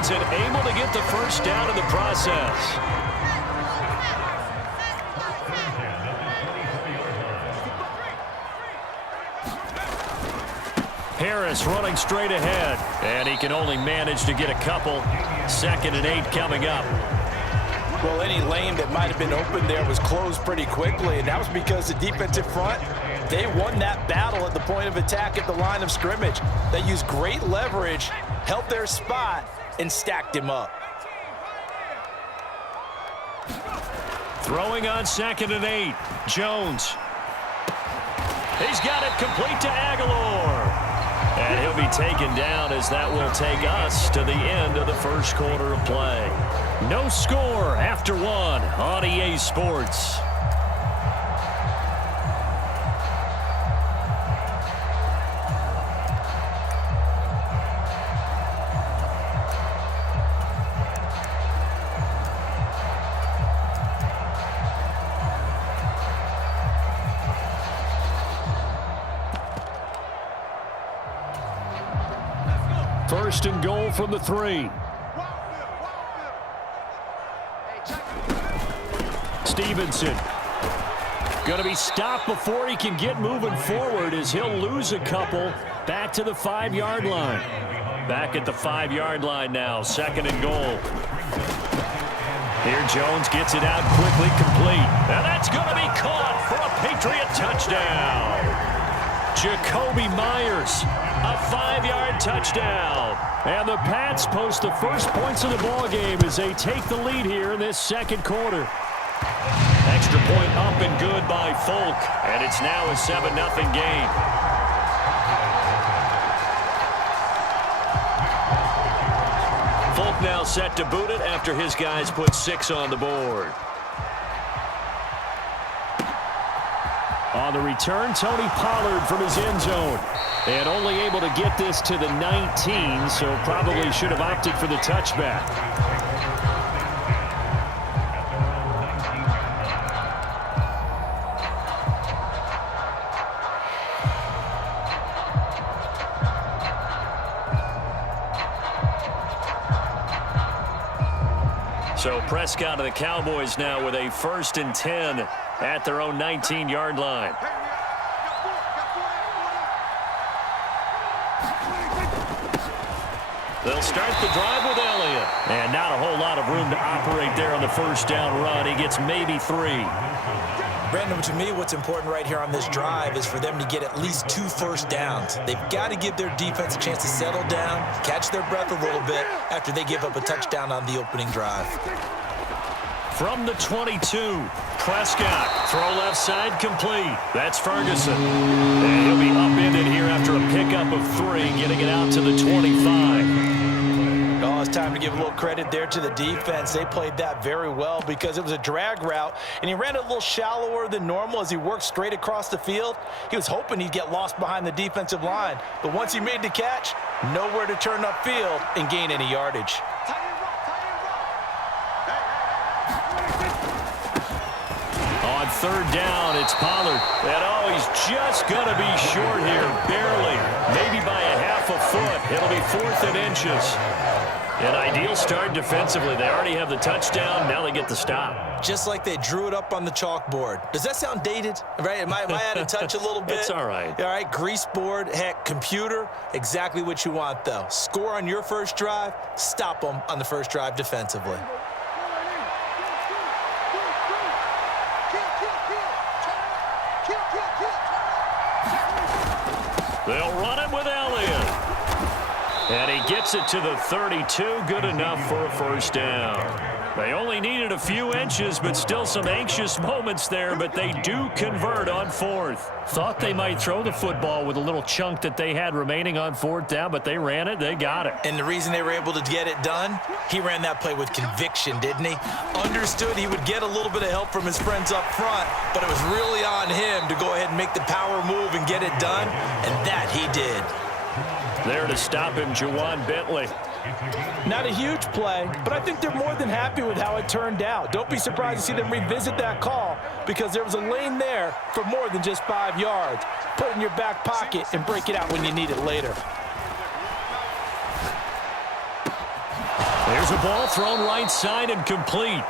yards and able to get the first down in the process. Harris running straight ahead, and he can only manage to get a couple. 2nd and 8 coming up. Well, any lane that might have been open there was closed pretty quickly, and that was because the defensive front, they won that battle at the point of attack at the line of scrimmage. They used great leverage, held their spot, and stacked him up. Throwing on 2nd and 8. Jones. He's got it complete to Aguilar. And he'll be taken down as that will take us to the end of the first quarter of play. No score after 1 on EA Sports. First and goal from the 3. Stevenson going to be stopped before he can get moving forward as he'll lose a couple back to the 5-yard line. Back at the 5-yard line now, 2nd and goal. Here Jones gets it out quickly, complete. And that's going to be caught for a Patriot touchdown. Jacoby Myers, a 5-yard touchdown. And the Pats post the first points of the ball game as they take the lead here in this second quarter. Extra point up and good by Folk, and it's now a 7-0 game. Folk now set to boot it after his guys put 6 on the board. On the return, Tony Pollard from his end zone. And only able to get this to the 19, so probably should have opted for the touchback. So Prescott and the Cowboys now with a 1st and 10 at their own 19-yard line. They'll start the drive with Elliott. And not a whole lot of room to operate there on the first down run. He gets maybe 3. Brandon, to me, what's important right here on this drive is for them to get at least 2 first downs. They've got to give their defense a chance to settle down, catch their breath a little bit after they give up a touchdown on the opening drive. From the 22, Prescott, throw left side complete. That's Ferguson. And he'll be upended here after a pickup of 3, getting it out to the 25. Oh, it's time to give a little credit there to the defense. They played that very well because it was a drag route, and he ran it a little shallower than normal as he worked straight across the field. He was hoping he'd get lost behind the defensive line, but once he made the catch, nowhere to turn upfield and gain any yardage. On 3rd down, it's Pollard. And he's just going to be short here, barely. Maybe by a half a foot. It'll be 4th and inches. An ideal start defensively. They already have the touchdown. Now they get the stop. Just like they drew it up on the chalkboard. Does that sound dated? Right? Am I out of touch a little bit? It's all right. All right, grease board, heck, computer, exactly what you want, though. Score on your first drive, stop them on the first drive defensively. They'll run it with Elliott. And he gets it to the 32. Good enough for a first down. They only needed a few inches, but still some anxious moments there, but they do convert on 4th. Thought they might throw the football with a little chunk that they had remaining on 4th down, but they ran it. They got it. And the reason they were able to get it done, he ran that play with conviction, didn't he? Understood he would get a little bit of help from his friends up front, but it was really on him to go ahead and make the power move and get it done, and that he did. There to stop him, Juwan Bentley. Not a huge play, but I think they're more than happy with how it turned out. Don't be surprised to see them revisit that call because there was a lane there for more than just 5 yards. Put it in your back pocket and break it out when you need it later. There's a ball thrown right side and complete.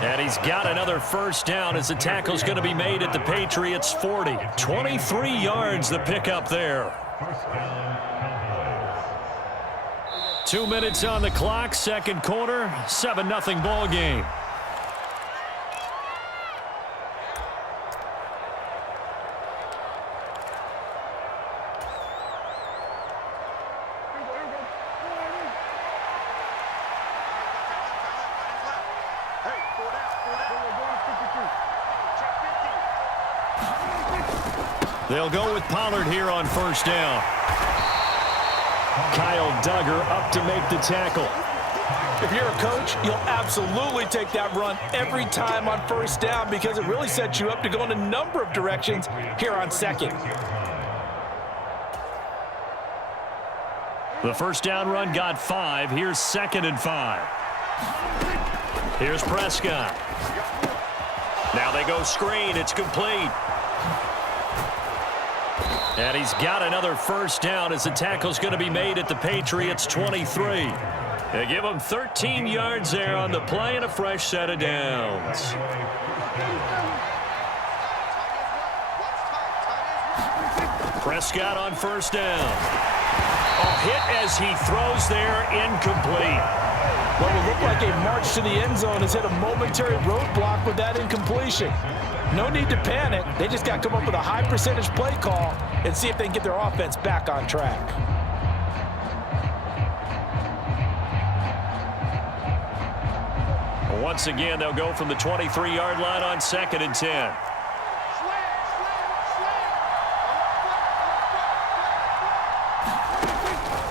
And he's got another first down as the tackle's going to be made at the Patriots' 40. 23 yards the pickup there. 2 minutes on the clock, second quarter, 7-0 ball game. They'll go with Pollard here on first down. Kyle Duggar up to make the tackle. If you're a coach, you'll absolutely take that run every time on first down because it really sets you up to go in a number of directions here on second. The first down run got 5. Here's 2nd and 5. Here's Prescott. Now they go screen. It's complete. And he's got another first down as the tackle's going to be made at the Patriots' 23. They give him 13 yards there on the play and a fresh set of downs. Prescott on first down. A hit as he throws there, incomplete. What will look like a march to the end zone has hit a momentary roadblock with that incompletion. No need to panic. They just got to come up with a high percentage play call and see if they can get their offense back on track. Once again, they'll go from the 23-yard line on 2nd and 10.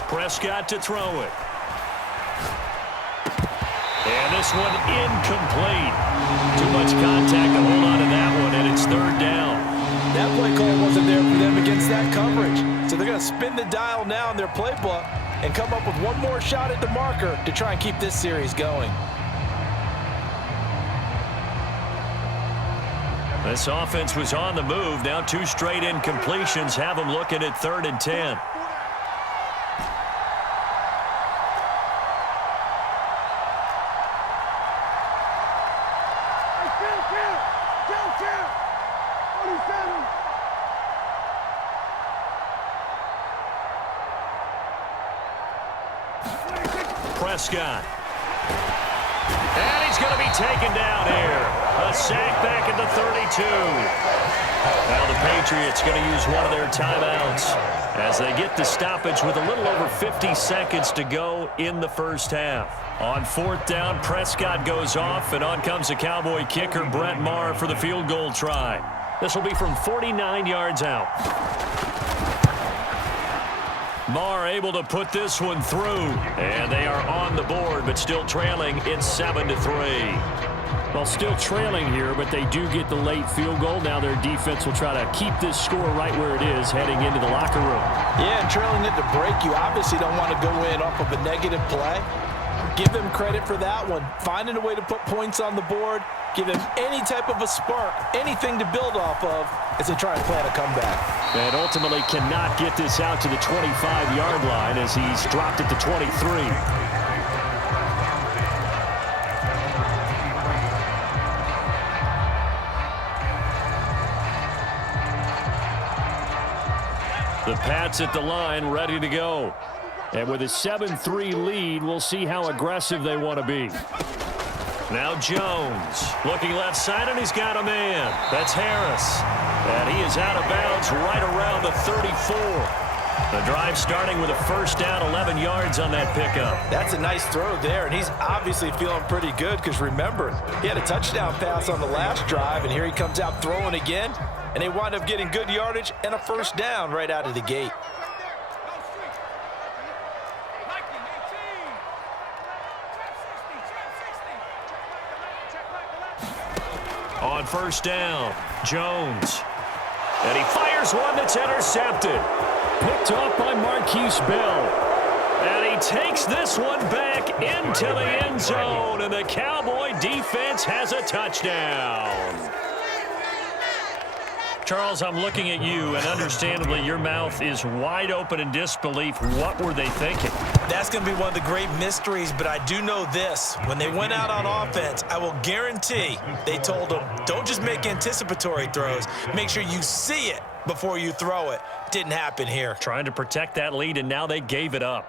Prescott to throw it. And this one incomplete. Too much contact to hold on to that one, and it's 3rd down. That play call wasn't there for them against that coverage. So they're going to spin the dial now in their playbook and come up with one more shot at the marker to try and keep this series going. This offense was on the move. Now 2 straight incompletions have them looking at 3rd and 10. Prescott. And he's going to be taken down here. A sack back at the 32. Now the Patriots going to use one of their timeouts as they get the stoppage with a little over 50 seconds to go in the first half. On 4th down, Prescott goes off, and on comes the Cowboy kicker, Brett Maher, for the field goal try. This will be from 49 yards out. Maher able to put this one through, and they are on the board, but still trailing. It's 7-3. Well, still trailing here, but they do get the late field goal. Now their defense will try to keep this score right where it is heading into the locker room. Yeah, and trailing at the break, you obviously don't want to go in off of a negative play. Give them credit for that one. Finding a way to put points on the board, give them any type of a spark, anything to build off of as they try and plan a comeback. And ultimately cannot get this out to the 25-yard line as he's dropped at the 23. The Pats at the line, ready to go. And with a 7-3 lead, we'll see how aggressive they want to be. Now Jones looking left side, and he's got a man. That's Harris. And he is out of bounds right around the 34. The drive starting with a first down, 11 yards on that pickup. That's a nice throw there, and he's obviously feeling pretty good because remember, he had a touchdown pass on the last drive, and here he comes out throwing again, and they wind up getting good yardage and a first down right out of the gate. On first down, Jones. And he fires one that's intercepted. Picked off by Marquise Bell. And he takes this one back into the end zone. And the Cowboy defense has a touchdown. Charles, I'm looking at you, and understandably, your mouth is wide open in disbelief. What were they thinking? That's going to be one of the great mysteries, but I do know this. When they went out on offense, I will guarantee they told them, don't just make anticipatory throws. Make sure you see it before you throw it. Didn't happen here. Trying to protect that lead, and now they gave it up.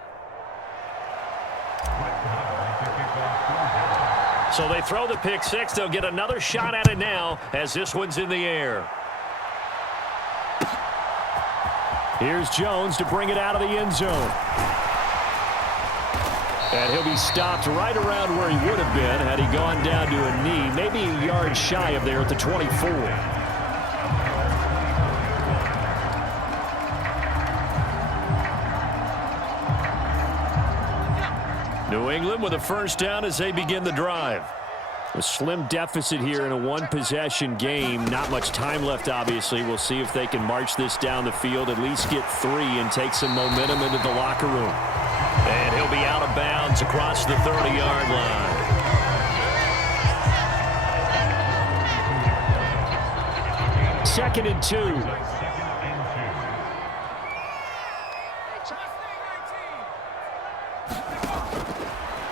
So they throw the pick six. They'll get another shot at it now as this one's in the air. Here's Jones to bring it out of the end zone. And he'll be stopped right around where he would have been had he gone down to a knee, maybe a yard shy of there at the 24. New England with a first down as they begin the drive. A slim deficit here in a one-possession game. Not much time left, obviously. We'll see if they can march this down the field, at least get 3 and take some momentum into the locker room. And he'll be out of bounds across the 30-yard line. Second and 2.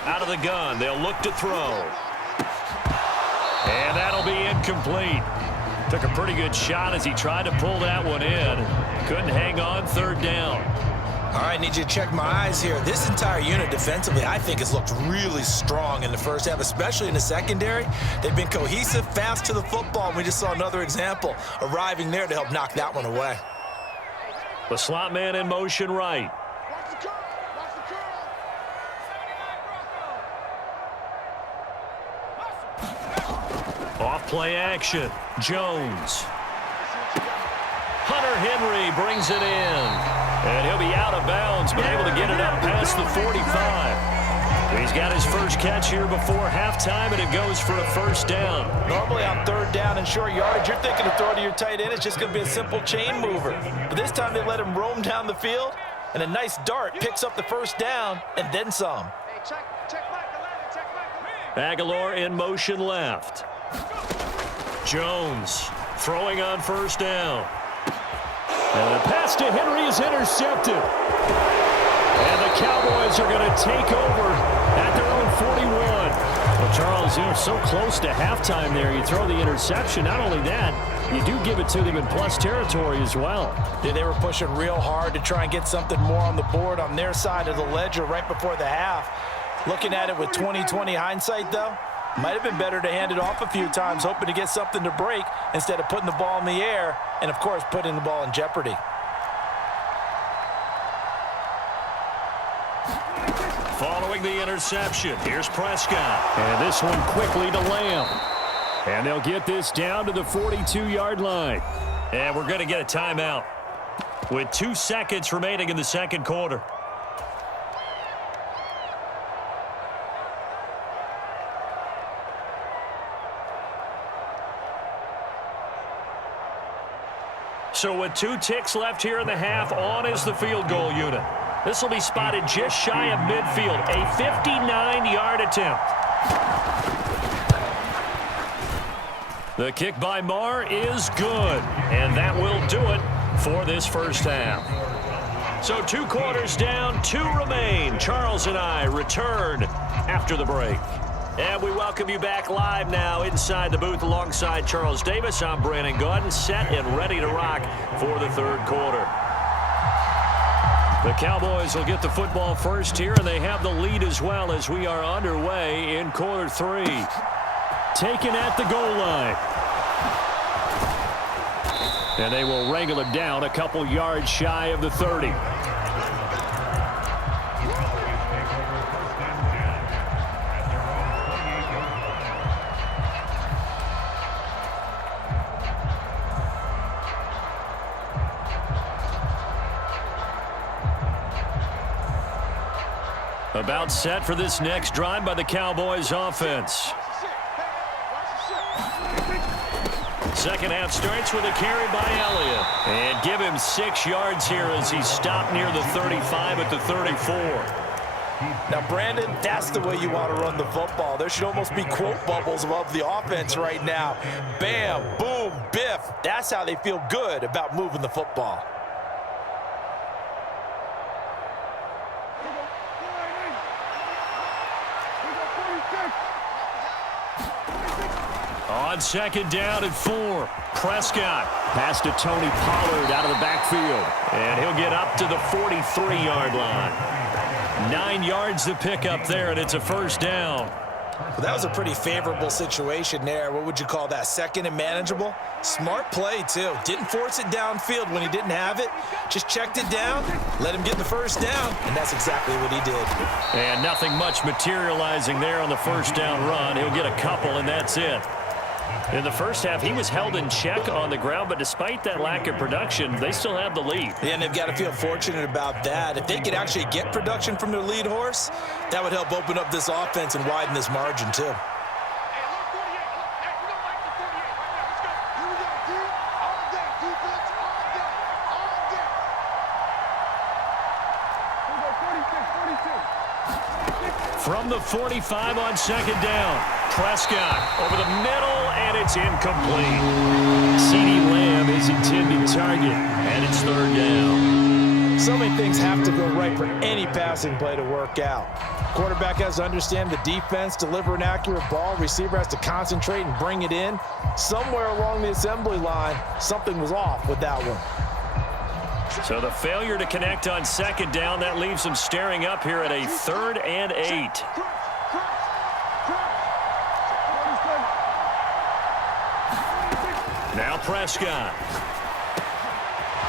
Out of the gun, they'll look to throw. And that'll be incomplete. Took a pretty good shot as he tried to pull that one in. Couldn't hang on, third down. All right, need you to check my eyes here. This entire unit defensively, I think, has looked really strong in the first half, especially in the secondary. They've been cohesive, fast to the football, and we just saw another example arriving there to help knock that one away. The slot man in motion right. Off play action. Jones. Hunter Henry brings it in. And he'll be out of bounds, but able to get it up past the 45. He's got his first catch here before halftime, and it goes for a first down. Normally on third down and short yardage, you're thinking of throwing to your tight end. It's just going to be a simple chain mover. But this time they let him roam down the field, and a nice dart picks up the first down and then some. Aguilar in motion left. Jones throwing on first down. And the pass to Henry is intercepted. And the Cowboys are going to take over at their own 41. Well, Charles, you're so close to halftime there. You throw the interception. Not only that, you do give it to them in plus territory as well. Yeah, they were pushing real hard to try and get something more on the board on their side of the ledger right before the half. Looking at it with 20/20 hindsight, though, might have been better to hand it off a few times, hoping to get something to break instead of putting the ball in the air and, of course, putting the ball in jeopardy. Following the interception, here's Prescott. And this one quickly to Lamb. And they'll get this down to the 42-yard line. And we're going to get a timeout with 2 seconds remaining in the second quarter. So with 2 ticks left here in the half, on is the field goal unit. This will be spotted just shy of midfield, a 59-yard attempt. The kick by Marr is good, and that will do it for this first half. So 2 quarters down, 2 remain. Charles and I return after the break. And we welcome you back live now inside the booth alongside Charles Davis. I'm Brandon Gaudin, set and ready to rock for the third quarter. The Cowboys will get the football first here, and they have the lead as well as we are underway in quarter 3. Taken at the goal line. And they will wrangle him down a couple yards shy of the 30. About set for this next drive by the Cowboys offense. Second half starts with a carry by Elliott. And give him 6 yards here as he's stopped near the 35 at the 34. Now, Brandon, that's the way you want to run the football. There should almost be quote bubbles above the offense right now. Bam, boom, biff. That's how they feel good about moving the football. On second down and 4, Prescott pass to Tony Pollard out of the backfield. And he'll get up to the 43-yard line. 9 yards to pick up there, and it's a first down. Well, that was a pretty favorable situation there. What would you call that? Second and manageable? Smart play, too. Didn't force it downfield when he didn't have it. Just checked it down, let him get the first down, and that's exactly what he did. And nothing much materializing there on the first down run. He'll get a couple, and that's it. In the first half, he was held in check on the ground, but despite that lack of production, they still have the lead. Yeah, and they've got to feel fortunate about that. If they could actually get production from their lead horse, that would help open up this offense and widen this margin, too. From the 45 on second down, Prescott over the middle, and it's incomplete. CeeDee Lamb is intended target, and it's third down. So many things have to go right for any passing play to work out. Quarterback has to understand the defense, deliver an accurate ball. Receiver has to concentrate and bring it in. Somewhere along the assembly line, something was off with that one. So the failure to connect on second down, that leaves them staring up here at a 3rd and 8. Now Prescott.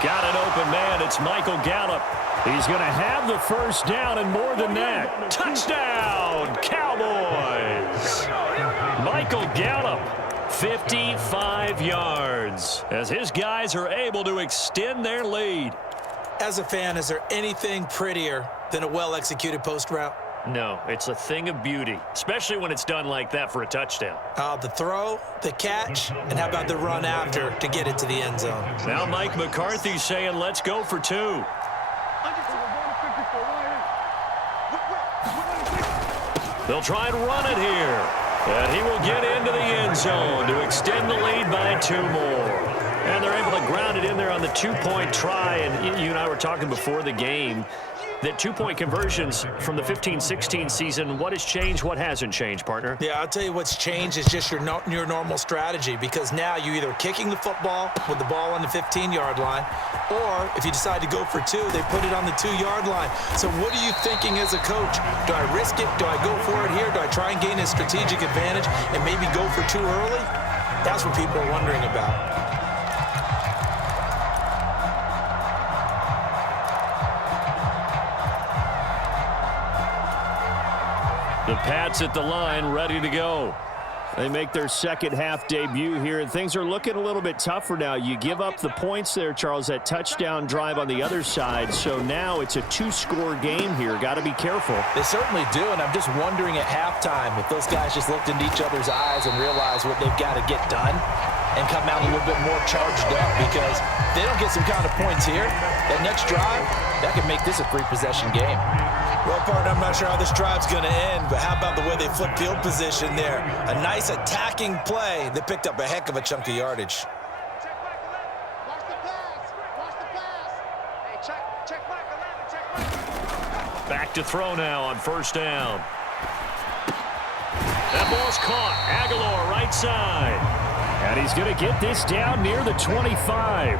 Got an open man. It's Michael Gallup. He's going to have the first down and more than that. Touchdown, Cowboys. Michael Gallup. 55 yards as his guys are able to extend their lead. As a fan, is there anything prettier than a well-executed post route? No, it's a thing of beauty, especially when it's done like that for a touchdown. The throw, the catch, and how about the run after to get it to the end zone? Now Mike McCarthy's saying, let's go for 2. They'll try and run it here. And he will get into the end zone to extend the lead by 2 more. And they're able to ground it in there on the 2-point try. And you and I were talking before the game that 2-point conversions from the 15-16 season, what has changed, what hasn't changed, partner? Yeah, I'll tell you what's changed is just your normal strategy, because now you're either kicking the football with the ball on the 15-yard line, or if you decide to go for 2, they put it on the 2-yard line. So what are you thinking as a coach? Do I risk it? Do I go for it here? Do I try and gain a strategic advantage and maybe go for 2 early? That's what people are wondering about. The Pats at the line, ready to go. They make their second half debut here, and things are looking a little bit tougher now. You give up the points there, Charles, that touchdown drive on the other side. So now it's a 2-score game here. Got to be careful. They certainly do, and I'm just wondering at halftime if those guys just looked into each other's eyes and realized what they've got to get done and come out a little bit more charged up, because if they don't get some kind of points here, that next drive, that could make this a 3-possession game. Well, partner, I'm not sure how this drive's going to end, but how about the way they flip field position there? A nice attacking play that picked up a heck of a chunk of yardage. Back to throw now on first down. That ball's caught. Aguilar right side. And he's going to get this down near the 25.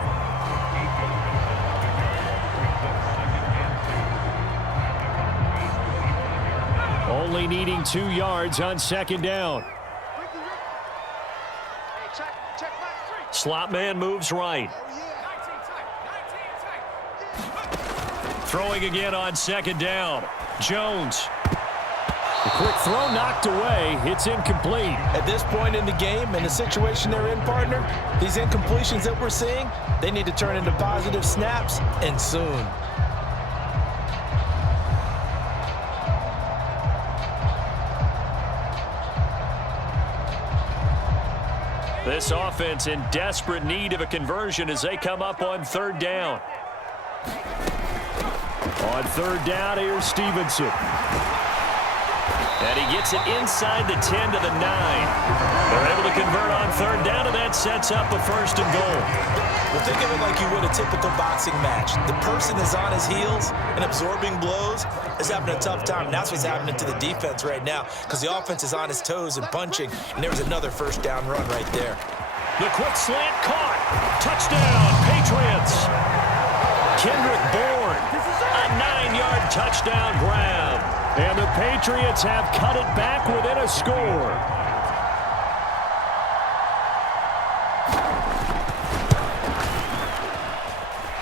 Only needing 2 yards on second down. Slot man moves right. Throwing again on second down. Jones. The quick throw knocked away. It's incomplete. At this point in the game and the situation they're in, partner, these incompletions that we're seeing, they need to turn into positive snaps, and soon. This offense in desperate need of a conversion as they come up on third down. On third down, here's Stevenson. And he gets it inside the 10 to the 9. They're able to convert on third down, and that sets up a first and goal. Well, think of it like you would a typical boxing match. The person is on his heels and absorbing blows is having a tough time. And that's what's happening to the defense right now because the offense is on his toes and punching, and there was another first down run right there. The quick slant caught. Touchdown, Patriots. Kendrick Bourne, a 9-yard touchdown grab. And the Patriots have cut it back within a score.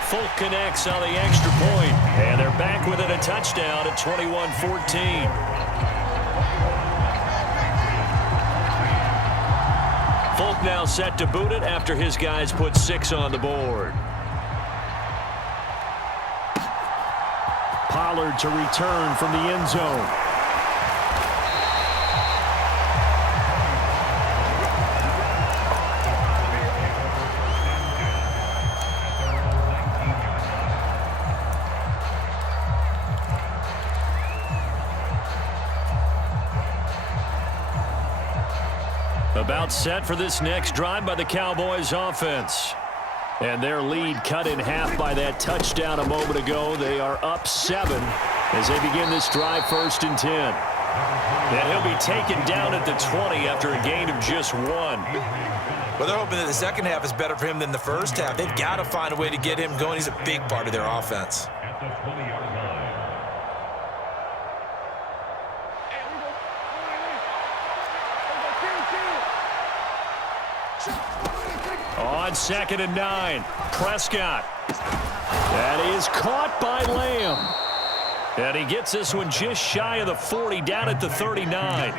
Folk connects on the extra point, and they're back within a touchdown at 21-14. Folk now set to boot it after his guys put 6 on the board. Pollard to return from the end zone. About set for this next drive by the Cowboys offense. And their lead cut in half by that touchdown a moment ago. They are up 7 as they begin this drive 1st and 10. And he'll be taken down at the 20 after a gain of just 1. Well, they're hoping that the second half is better for him than the first half. They've got to find a way to get him going. He's a big part of their offense. On 2nd and 9, Prescott. That is caught by Lamb. And he gets this one just shy of the 40, down at the 39.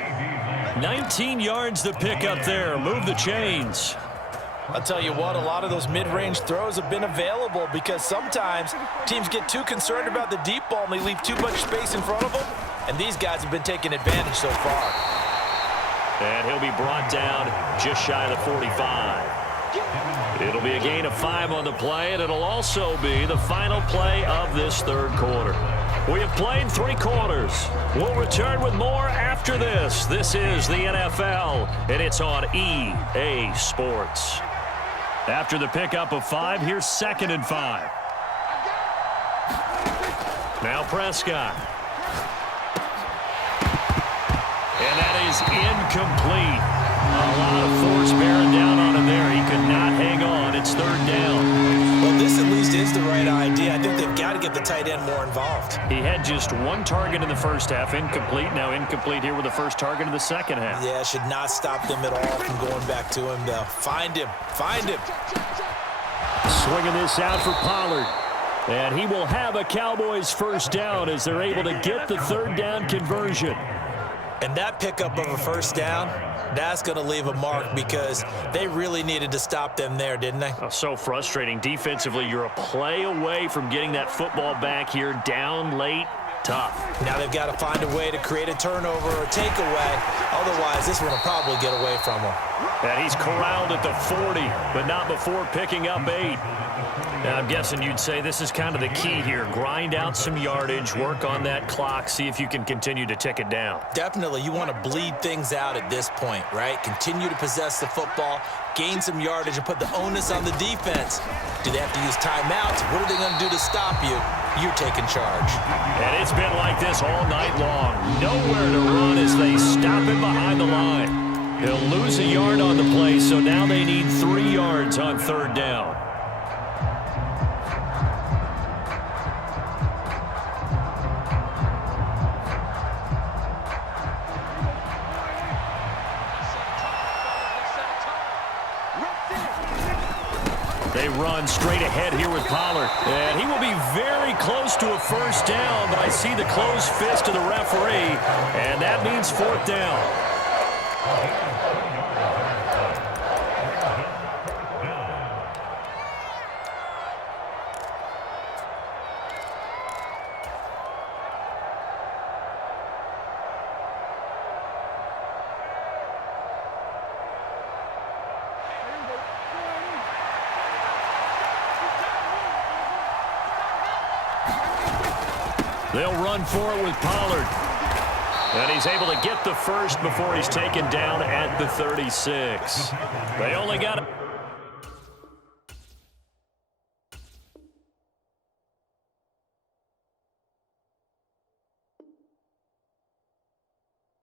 19 yards to pick up there. Move the chains. I'll tell you what, a lot of those mid-range throws have been available because sometimes teams get too concerned about the deep ball and they leave too much space in front of them. And these guys have been taking advantage so far. And he'll be brought down just shy of the 45. It'll be a gain of 5 on the play, and it'll also be the final play of this third quarter. We have played 3 quarters. We'll return with more after this. This is the NFL, and it's on EA Sports. After the pickup of 5, here's 2nd and 5. Now Prescott. And that is incomplete. A lot of force bearing down on him there. He could not hang on. It's 3rd down. Well, this at least is the right idea. I think they've got to get the tight end more involved. He had just 1 target in the first half, incomplete. Now incomplete here with the first target in the second half. Yeah, should not stop them at all from going back to him, though. Find him. Find him. Swinging this out for Pollard. And he will have a Cowboys first down as they're able to get the 3rd down conversion. And that pickup of a first down, that's going to leave a mark because they really needed to stop them there, didn't they? Oh, so frustrating. Defensively, you're a play away from getting that football back here, down late, tough. Now they've got to find a way to create a turnover or takeaway. Otherwise, this one will probably get away from them. And he's corralled at the 40, but not before picking up 8. Now, I'm guessing you'd say this is kind of the key here. Grind out some yardage, work on that clock, see if you can continue to tick it down. Definitely. You want to bleed things out at this point, right? Continue to possess the football, gain some yardage, and put the onus on the defense. Do they have to use timeouts? What are they going to do to stop you? You're taking charge. And it's been like this all night long. Nowhere to run as they stop him behind the line. He'll lose a yard on the play, so now they need 3 yards on 3rd down. They run straight ahead here with Pollard. And he will be very close to a first down, but I see the closed fist of the referee, and that means 4th down. They'll run for it with Pollard. And he's able to get the first before he's taken down at the 36. They only got